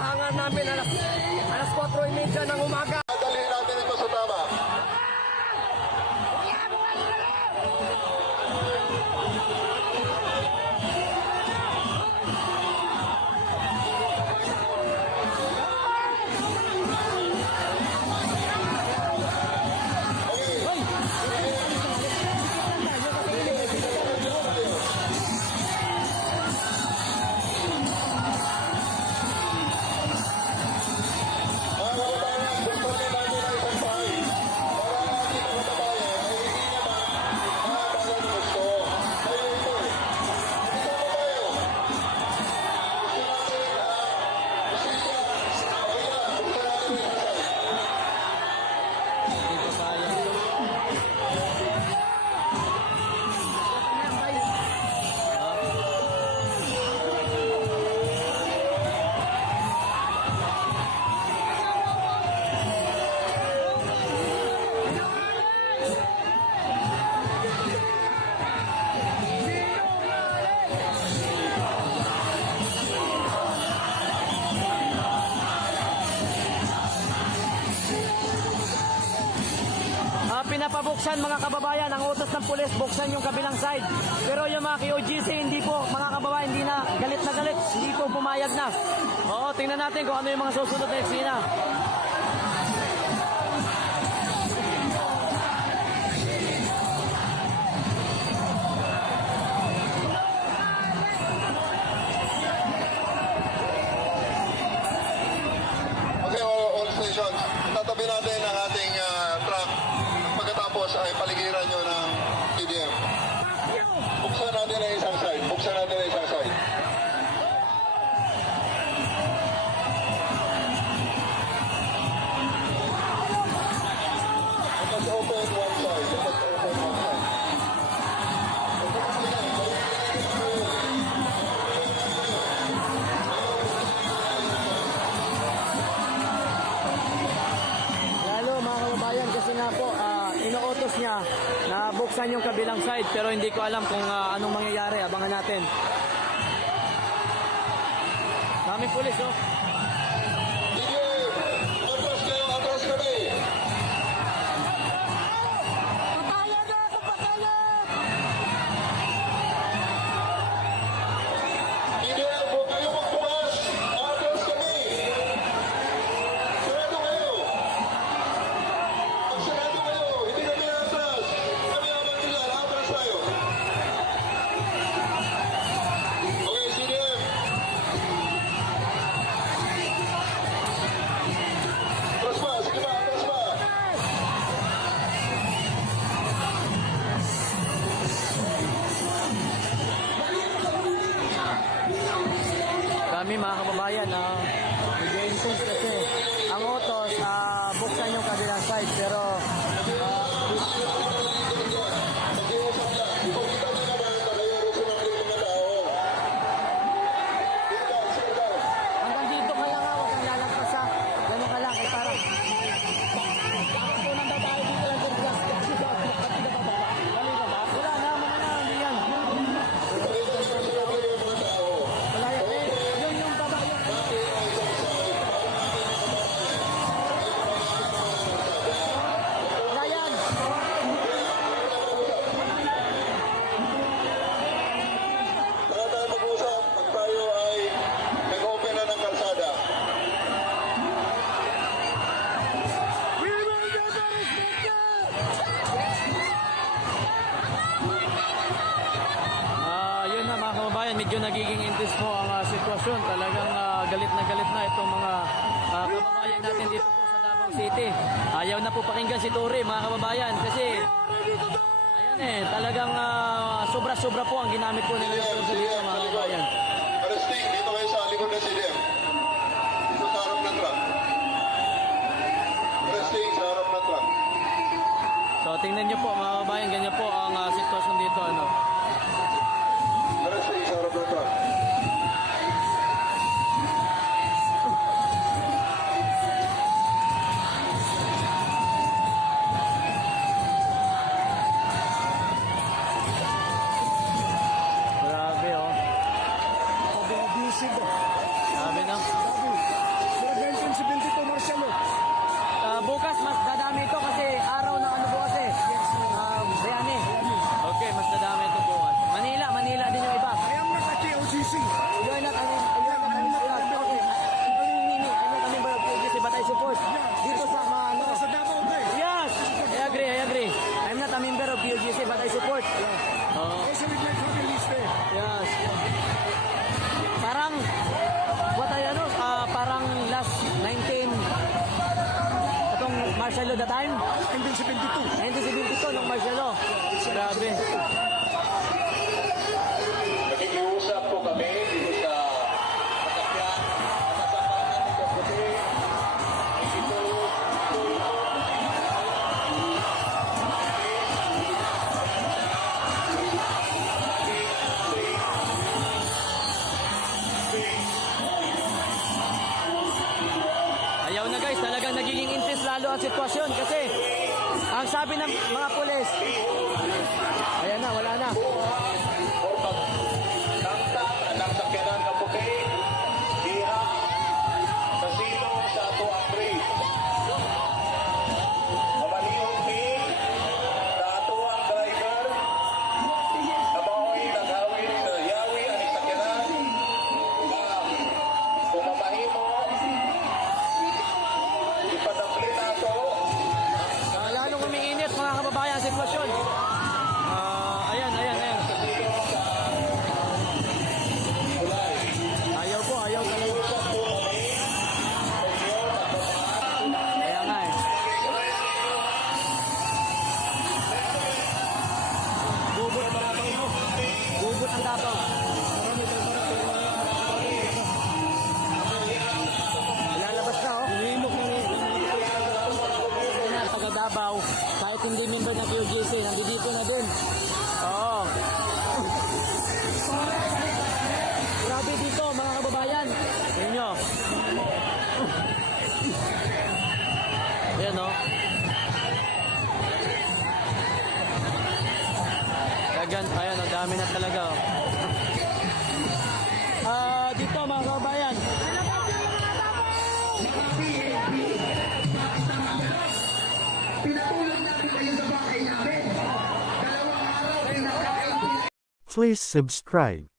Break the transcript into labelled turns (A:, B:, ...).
A: Inahangan namin alas, alas 4.30 ng umaga. Pinapabuksan mga kababayan, ang utos ng pulis, buksan yung kabilang side. Pero yung mga KOGC, hindi po, mga kababayan, hindi na galit na galit, hindi po pumayag na. Oo, tingnan natin kung ano yung mga susunod na eksena. para el na buksan yung kabilang side, pero hindi ko alam kung ah, anong mangyayari. Abangan natin. Daming pulis, oh. Medyo nagiging intense po ang ah, sitwasyon. Talagang ah, galit na galit na itong mga ah, kababayan natin dito po sa Davao City. Ayaw na po pakinggan si Tori mga kababayan kasi ayan eh, talagang sobra-sobra po ang ginamit po nila yung kurso dito mga kababayan.
B: Arresting, dito kayo sa likod ng CDM. Dito sa harap ng truck. Arresting sa harap ng truck.
A: So tingnan niyo po mga kababayan, ganyan po ang ah, sitwasyon dito. Ano. Dito sa mga ano.
C: Sa Davao.
A: Yes! I agree, I agree. I'm not a member of PGC, but I support. Oo.
C: Also with my families there.
A: Yes. Parang, what ay ano, ah, parang last 19, itong martial law the time,
C: 1972.
A: 1972 nung law. Grabe. Guys, talagang nagiging intense lalo ang sitwasyon kasi ang sabi ng mga pulis, ayan na, wala na. Nyo. Ayan, no? Kagan, ayan, ang dami na talaga, oh. Ah, dito, mga kababayan.
D: Please subscribe.